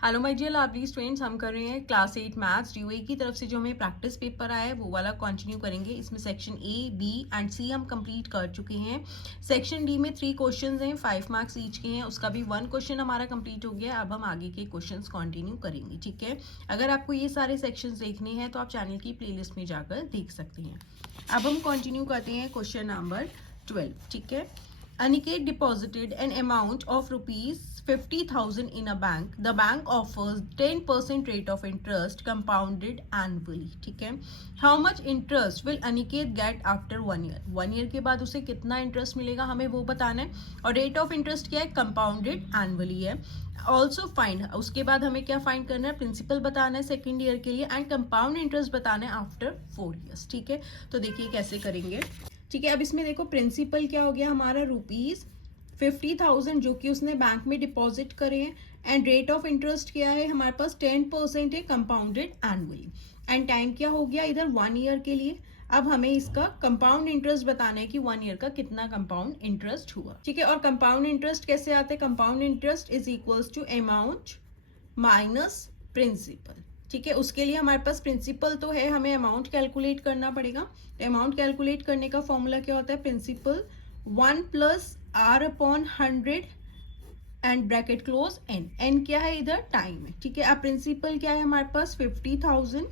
Hello my dear lovely students, हम कर रहे हैं क्लास 8 मैथ्स ड्यूए की तरफ से जो हमें प्रैक्टिस पेपर आया है वो वाला कंटिन्यू करेंगे। इसमें सेक्शन ए, बी एंड सी हम कंप्लीट कर चुके हैं। सेक्शन डी में 3 क्वेश्चंस हैं, 5 मार्क्स ईच के हैं। उसका भी 1 क्वेश्चन हमारा कंप्लीट हो गया। अब हम आगे के क्वेश्चंस कंटिन्यू करेंगे, ठीक है। अगर आपको ये सारे सेक्शंस देखने हैं तो आप चैनल की प्लेलिस्ट में जाकर देख सकते हैं। अब हम कंटिन्यू करते हैं क्वेश्चन नंबर 12, ठीक है। Aniket deposited an amount of rupees 50,000 in a bank. The bank offers 10% rate of interest compounded annually. ठीक है. How much interest will Aniket get after 1 year? 1 year के बाद उसे कितना इंटरेस्ट मिलेगा हमें वो बताना है. और रेट ऑफ इंटरेस्ट क्या है? कंपाउंडेड एनुअली है. ऑल्सो फाइंड, उसके बाद हमें क्या फाइंड करना है? प्रिंसिपल बताना है सेकेंड ईयर के लिए एंड कंपाउंड इंटरेस्ट बताना है आफ्टर 4 years. ठीक है. तो देखिए कैसे करेंगे. ठीक है. अब इसमें देखो प्रिंसिपल क्या हो गया हमारा ₹50,000 जो कि उसने बैंक में डिपॉजिट करे हैं एंड रेट ऑफ इंटरेस्ट क्या है हमारे पास 10% है कंपाउंडेड एनुअली एंड टाइम क्या हो गया इधर 1 ईयर के लिए. अब हमें इसका कंपाउंड इंटरेस्ट बताना है कि 1 ईयर का कितना कंपाउंड इंटरेस्ट हुआ. ठीक है. और कंपाउंड इंटरेस्ट कैसे आते हैं? Compound interest is equals to amount minus principal. ठीक है. उसके लिए हमारे पास प्रिंसिपल तो है, हमें अमाउंट कैलकुलेट करना पड़ेगा. तो अमाउंट कैलकुलेट करने का फॉर्मूला क्या होता है? Principal 1 plus r upon 100 and bracket close n. N क्या है इधर? टाइम है. ठीक है. अब प्रिंसिपल क्या है हमारे पास? 50,000.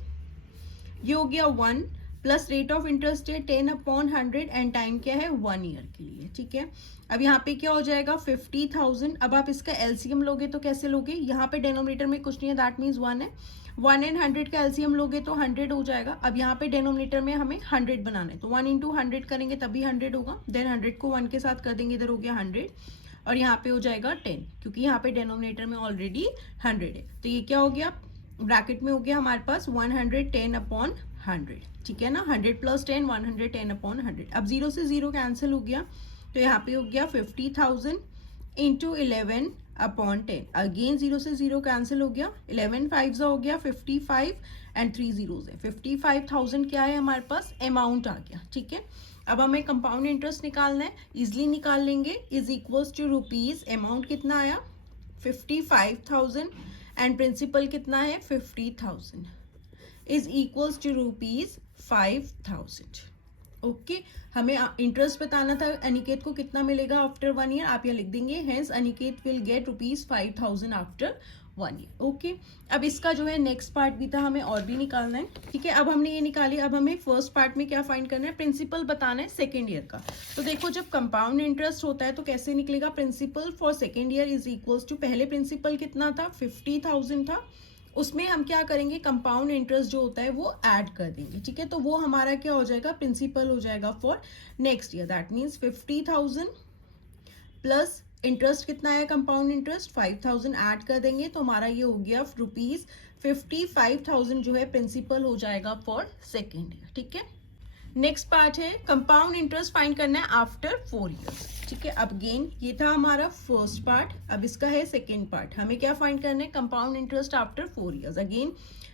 ये हो गया 1 प्लस रेट ऑफ इंटरेस्ट है 10 अपॉन 100 एंड टाइम क्या है 1 ईयर के लिए. ठीक है. अब यहाँ पे क्या हो जाएगा? 50,000. अब आप इसका एलसीएम लोगे तो कैसे लोगे? यहाँ पे डेनोमिनेटर में कुछ नहीं है, दैट मीन्स 1 है. 1 एंड 100 का एलसीएम लोगे तो 100 हो जाएगा. अब यहाँ पे डेनोमिनेटर में हमें 100 बनाना है तो 1 इंटू 100 करेंगे तभी 100 होगा. देन 100 को 1 के साथ कर देंगे, इधर हो गया 100 और यहाँ पे हो जाएगा 10 क्योंकि यहाँ पे डेनोमिनेटर में ऑलरेडी 100 है. तो ये क्या हो गया? ब्रैकेट में हो गया हमारे पास 110 अपॉन 100. ठीक है ना. 100 प्लस 10 110 अपॉन 100. अब 0 से 0 कैंसिल हो गया तो यहाँ पे हो गया 50,000 इंटू 11 अपॉन 10. अगेन 0 से 0 कैंसिल हो गया. 11 5 हो गया 55 एंड 3 जीरोज है. 55,000 क्या है हमारे पास? अमाउंट आ गया. ठीक है. अब हमें कंपाउंड इंटरेस्ट निकालना है, इजिली निकाल लेंगे. Is equals to rupees, amount कितना आया? 55,000 एंड प्रिंसिपल कितना है? 50,000 is equals to rupees 5,000. Okay. हमें इंटरेस्ट बताना था अनिकेत को कितना मिलेगा आफ्टर 1 ईयर. आप यहाँ लिख देंगे hence Aniket will get rupees 5,000 after 1 year. Okay. अब इसका जो है नेक्स्ट पार्ट भी था, हमें और भी निकालना है. ठीक है. अब हमने ये निकाली. अब हमें फर्स्ट पार्ट में क्या फाइंड करना है? प्रिंसिपल बताना है सेकेंड ईयर का. तो देखो जब कंपाउंड इंटरेस्ट होता है तो कैसे निकलेगा? Principal for second year is equals to, पहले प्रिंसिपल कितना था? 50,000 था. उसमें हम क्या करेंगे? कंपाउंड इंटरेस्ट जो होता है वो ऐड कर देंगे. ठीक है. तो वो हमारा क्या हो जाएगा? प्रिंसिपल हो जाएगा for next year. That means 50,000 plus interest कितना है? कंपाउंड इंटरेस्ट 5,000 ऐड कर देंगे तो हमारा ये हो गया रुपीज 55,000 जो है प्रिंसिपल हो जाएगा फॉर सेकेंड ईयर. ठीक है. नेक्स्ट पार्ट है कंपाउंड इंटरेस्ट फाइंड करना है आफ्टर 4 इयर्स. ठीक है. अब अगेन ये था हमारा फर्स्ट पार्ट. अब इसका है सेकेंड पार्ट. हमें क्या फाइंड करना है? Compound interest after 4 years. Again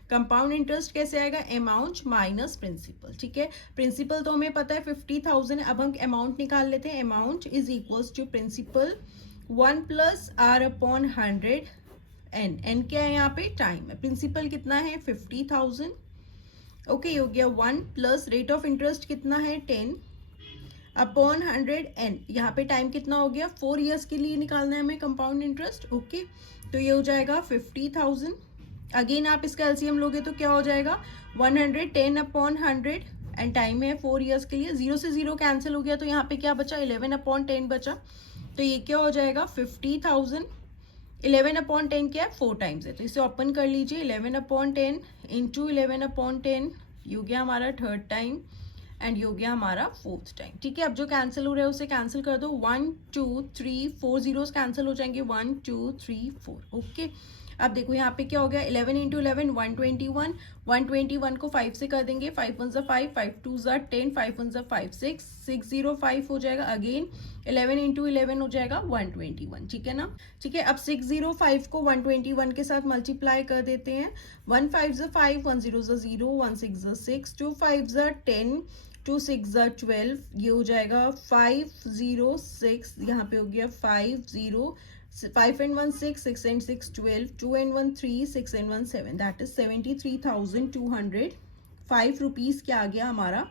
compound interest कैसे आएगा? Amount minus principal. ठीक है. प्रिंसिपल तो हमें पता है 50,000 है. अब हम अमाउंट निकाल लेते हैं. Amount is equals to principal 1 plus r upon 100 n. N क्या है यहाँ पे? टाइम है. प्रिंसिपल कितना है? 50,000. ओके. हो गया 1 प्लस रेट ऑफ इंटरेस्ट कितना है? 10 अपॉन 100 एन. यहाँ पे टाइम कितना हो गया? 4 इयर्स के लिए निकालना है हमें कंपाउंड इंटरेस्ट. ओके. तो ये हो जाएगा 50,000. अगेन आप इसका एलसीएम लोगे तो क्या हो जाएगा? 110 अपॉन 100 एंड टाइम है 4 इयर्स के लिए. 0 से 0 कैंसिल हो गया तो यहाँ पे क्या बचा? 11 अपॉन 10 बचा. तो ये क्या हो जाएगा? 50,000. 11 अपॉन 10 क्या है? 4 टाइम्स है तो इसे ओपन कर लीजिए. 11 अपॉन 10 इंटू 11 अपॉन 10 ये हो गया हमारा थर्ड टाइम एंड ये हो गया हमारा फोर्थ टाइम. ठीक है. अब जो कैंसिल हो रहा है उसे कैंसिल कर दो. 1 2 3 4 जीरोस कैंसिल हो जाएंगे. 1 2 3 4. ओके. अब देखो यहाँ पे क्या हो गया? 11 इंटू 11 121. 121 को 5 से कर देंगे. 5 1 5 5 2 10 5 1 5 6 605 हो जाएगा. अगेन 11 इंटू 11 हो जाएगा 121. ठीक है ना. ठीक है. अब 605 को 121 के साथ मल्टीप्लाई कर देते हैं. 1 5 5 1 0 0 1 6 6 2 5 10 2 6 12. ये हो जाएगा 506. यहाँ पे हो गया 506 5 and 1 6, 6 and 6 12, 2 and 1 3, 6 and 1 7, that is 73,205 rupees क्या आ गया हमारा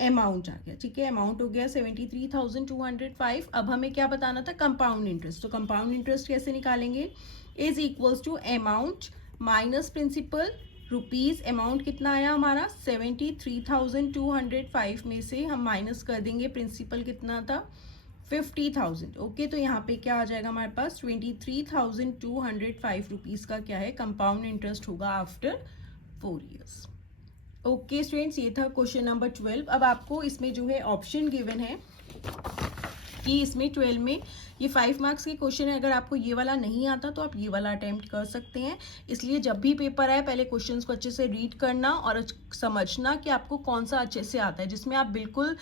अमाउंट आ गया। ठीक है, अमाउंट हो गया 73,205। अब हमें क्या बताना था, कंपाउंड इंटरेस्ट। तो कंपाउंड इंटरेस्ट कैसे निकालेंगे, is equals to amount minus principal rupees. Amount कितना आया हमारा 73,205 में से हम माइनस कर देंगे प्रिंसिपल कितना था 50,000। ओके, तो यहाँ पे क्या आ जाएगा हमारे पास 23,205 रुपीज़ का क्या है कंपाउंड इंटरेस्ट होगा आफ्टर 4 ईयर्स। ओके स्टूडेंट्स, ये था क्वेश्चन नंबर 12। अब आपको इसमें जो है ऑप्शन गिवन है कि इसमें 12 में ये 5 मार्क्स के क्वेश्चन है। अगर आपको ये वाला नहीं आता तो आप ये वाला अटेम्प्ट कर सकते हैं। इसलिए जब भी पेपर आए पहले क्वेश्चंस को अच्छे से रीड करना और समझना कि आपको कौन सा अच्छे से आता है, जिसमें आप बिल्कुल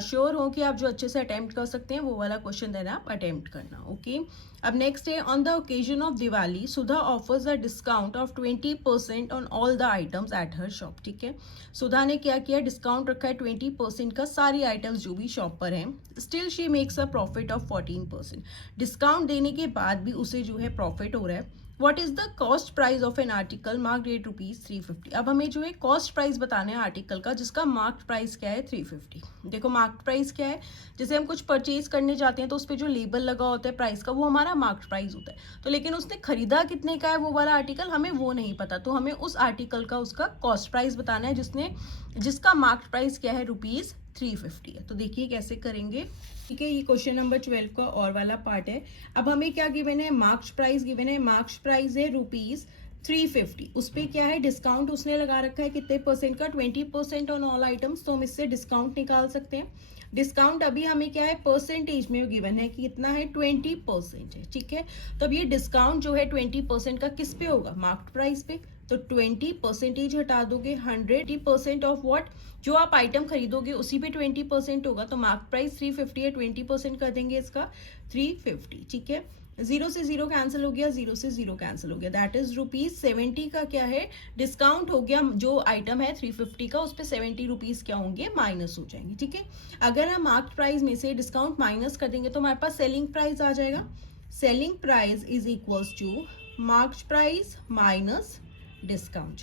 श्योर हो कि आप जो अच्छे से अटेम्प्ट कर सकते हैं वो वाला क्वेश्चन देना आप अटेम्प्ट करना। ओके, अब नेक्स्ट है, on the occasion of Diwali Sudha offers a discount of 20% on all the items at her shop. ठीक है, सुधा ने क्या किया, डिस्काउंट रखा है 20% का सारी आइटम्स जो भी शॉप पर हैं। Still she makes a profit of 14%। Discount देने के बाद भी उसे जो है प्रॉफिट हो रहा है। What is the cost price of an article marked at ₹350। अब हमें जो है कॉस्ट प्राइस बताना है आर्टिकल का जिसका मार्क्ड प्राइस क्या है 350। देखो मार्क्ड प्राइस क्या है, जैसे हम कुछ परचेज करने जाते हैं तो उस पर जो लेबल लगा होता है प्राइस का वो हमारा मार्क्ड प्राइस होता है। तो लेकिन उसने खरीदा कितने का है वो वाला आर्टिकल हमें वो नहीं पता, तो हमें उस आर्टिकल का उसका कॉस्ट प्राइस बताना है जिसका मार्क्ड प्राइस क्या है ₹350 है। तो देखिए कैसे करेंगे। ठीक है, ये क्वेश्चन नंबर 12 का और वाला पार्ट है। अब हमें क्या गिवन है, मार्क्स प्राइस गिवन है। मार्क्स प्राइस है ₹350। उस पर क्या है, डिस्काउंट उसने लगा रखा है कितने परसेंट का, 20% ऑन ऑल आइटम्स। तो हम इससे डिस्काउंट निकाल सकते हैं। डिस्काउंट अभी हमें क्या है परसेंटेज में गिवन है कि कितना है 20% है। ठीक है, तो अब ये डिस्काउंट जो है 20% का किस पे होगा, मार्क्ड प्राइस पे। तो 20% हटा दोगे 100% ऑफ व्हाट, जो आप आइटम खरीदोगे उसी पे 20% होगा। तो मार्क प्राइस 350 है, 20% कर देंगे इसका 350। ठीक है, 0 से 0 कैंसिल हो गया, 0 से 0 कैंसिल हो गया, दैट इज ₹70 का क्या है डिस्काउंट हो गया। जो आइटम है 350 का उस पर 70 रुपीज़ क्या होंगे माइनस हो जाएंगे। ठीक है, अगर हम मार्क प्राइस में से डिस्काउंट माइनस कर देंगे तो हमारे पास सेलिंग प्राइस आ जाएगा। Selling price is equals to mark price minus discount.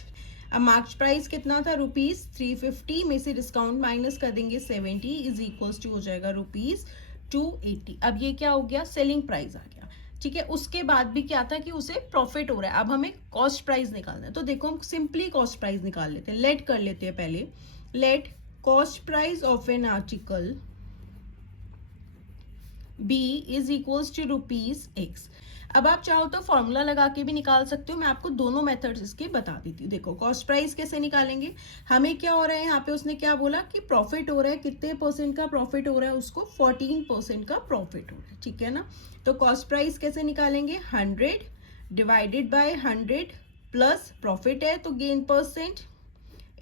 अब मार्क्स प्राइस कितना था ₹350 में से डिस्काउंट माइनस कर देंगे 70 इज इक्वल्स टू हो जाएगा ₹280। अब ये क्या हो गया, सेलिंग प्राइस आ गया। ठीक है, उसके बाद भी क्या था कि उसे प्रॉफिट हो रहा है। अब हमें कॉस्ट प्राइस निकालना है, तो देखो हम सिंपली कॉस्ट प्राइस निकाल लेते हैं। लेट कर लेते हैं पहले, let cost price of an article B is equals to ₹X। अब आप चाहो तो फॉर्मूला लगा के भी निकाल सकते हो, मैं आपको दोनों मेथड्स इसके बता देती हूँ। देखो कॉस्ट प्राइस कैसे निकालेंगे, हमें क्या हो रहा है यहाँ पे, उसने क्या बोला कि प्रॉफिट हो रहा है, कितने परसेंट का प्रॉफिट हो रहा है, उसको 14% का प्रॉफिट हो रहा है। ठीक है ना, तो कॉस्ट प्राइस कैसे निकालेंगे, 100 डिवाइडेड बाय 100 प्लस प्रॉफिट है तो gain percent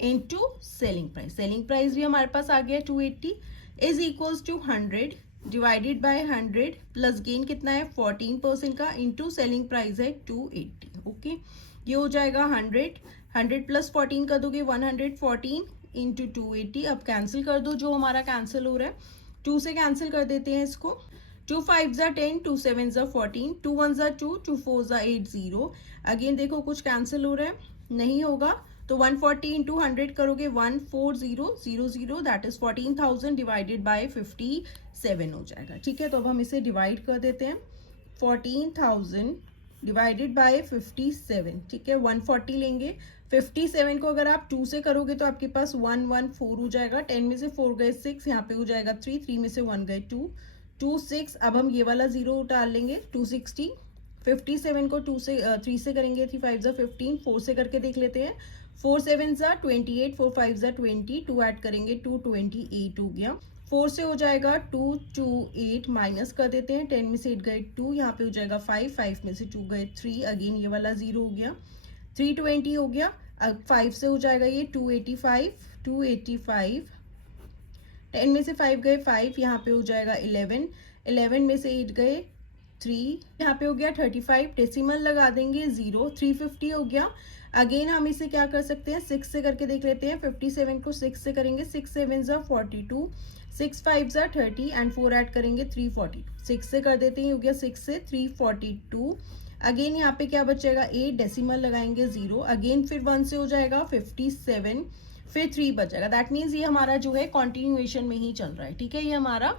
into selling price. Selling price भी हमारे पास आ गया 280 is equals to 100 divided by 100 plus gain कितना है 14% का इनटू सेलिंग प्राइस है 280। ओके, ये हो जाएगा 100 प्लस 14 कर दोगे 114 इंटू 280। अब कैंसिल कर दो जो हमारा कैंसिल हो रहा है, 2 से कैंसिल कर देते हैं इसको। 2 5 ज़ा 10, 2 7 ज़ा 14, 2 1 ज़ा 2, 2 4 ज़ा 8 0। अगेन देखो कुछ कैंसिल हो रहा है, नहीं होगा तो 140 इंटू 100 करोगे 14000, दैट इज 14,000 डिवाइडेड बाय 57 हो जाएगा। ठीक है, तो अब हम इसे डिवाइड कर देते हैं, 14,000 डिवाइडेड बाय 57। ठीक है, 140 लेंगे, 57 को अगर आप 2 से करोगे तो आपके पास 114 हो जाएगा। 10 में से 4 गए 6, यहाँ पे हो जाएगा 3 में से 1 गए 2 6। अब हम ये वाला 0 उतार लेंगे, 260। 57 को 3 से करेंगे, 3 5 ज़ा 15, 4 से करके देख लेते हैं, 4 7 ज़ा 28, 4 5 ज़ा 20, 2 ऐड करेंगे 228 हो गया। 4 से हो जाएगा 228 माइनस कर देते हैं, 10 में से 8 गए 2, यहाँ पे हो जाएगा 5 में से 2 गए 3, अगेन ये वाला 0 हो गया, 320 हो गया। अब 5 से हो जाएगा ये 285, 10 में से 5 गए 5, यहाँ पे हो जाएगा 11 में से 8 गए 3, यहाँ पे हो गया 35, डेसिमल लगा देंगे 0, 350 हो गया। अगेन हम इसे क्या कर सकते हैं, 6 से करके देख लेते हैं, 57 को 6 से करेंगे, 6 7 ज़ा 42, 6 5 ज़ा 30 एंड 4 ऐड करेंगे 342। 6 से कर देते हैं, हो गया 6 से 342। अगेन यहाँ पे क्या बचेगा 8, डेसिमल लगाएंगे 0, अगेन फिर 1 से हो जाएगा 57, फिर 3 बच जाएगा। दैट मीन्स ये हमारा जो है कॉन्टिन्यूएशन में ही चल रहा है, ठीक है, ये हमारा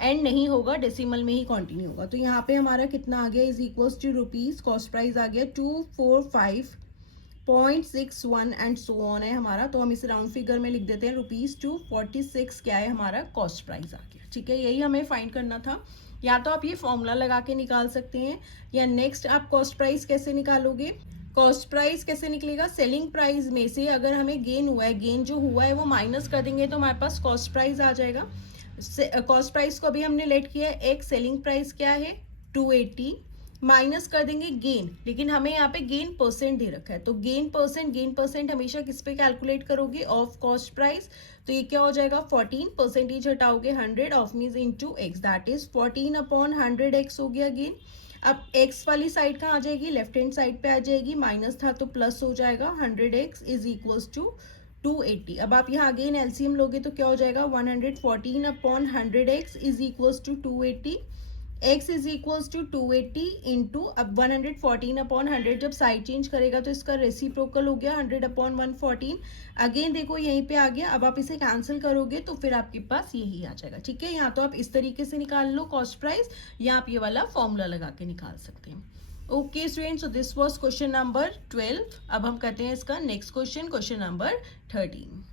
एंड नहीं होगा, डेसिमल में ही कंटिन्यू होगा। तो यहाँ पे हमारा कितना आ गया is equals to rupees, cost price आ गया 245.61 एंड सो ऑन है हमारा। तो हम इसे राउंड फिगर में लिख देते हैं, ₹246 क्या है हमारा कॉस्ट प्राइस आ गया, ठीक है। यही हमें फाइंड करना था। या तो आप ये फॉर्मूला लगा के निकाल सकते हैं, या नेक्स्ट आप कॉस्ट प्राइस कैसे निकालोगे। कॉस्ट प्राइस कैसे निकलेगा, सेलिंग प्राइस में से अगर हमें गेन हुआ है, गेन जो हुआ है वो माइनस कर देंगे तो हमारे पास कॉस्ट प्राइस आ जाएगा। कॉस्ट प्राइस को अभी हमने लेट किया है, एक सेलिंग प्राइस क्या है 280, माइनस कर देंगे गेन, लेकिन हमें यहाँ पे गेन परसेंट दे रखा है, तो गेन परसेंट हमेशा किस पे कैलकुलेट करोगे, ऑफ कॉस्ट प्राइस। तो ये क्या हो जाएगा 14, परसेंटेज हटाओगे 100, of means into x, that is 14/100 हो गया गेन। अब x वाली साइड कहाँ आ जाएगी, लेफ्ट हैंड साइड पे आ जाएगी, माइनस था तो प्लस हो जाएगा, 100x इज इक्वल्स टू 280। अब आप यहाँ अगेन एलसीएम लोगे तो क्या हो जाएगा 114/100x is equals to 280, x is equals to 280 into, अब 114/100 जब साइड चेंज करेगा तो इसका रेसिप्रोकल हो गया 100/114। अगेन देखो यहीं पे आ गया, अब आप इसे कैंसिल करोगे तो फिर आपके पास यही आ जाएगा, ठीक है। यहाँ तो आप इस तरीके से निकाल लो कॉस्ट प्राइस, या आप ये वाला फॉर्मूला लगा के निकाल सकते हैं। Okay students, so this was question number 12। अब हम करते हैं इसका नेक्स्ट क्वेश्चन, क्वेश्चन नंबर 13।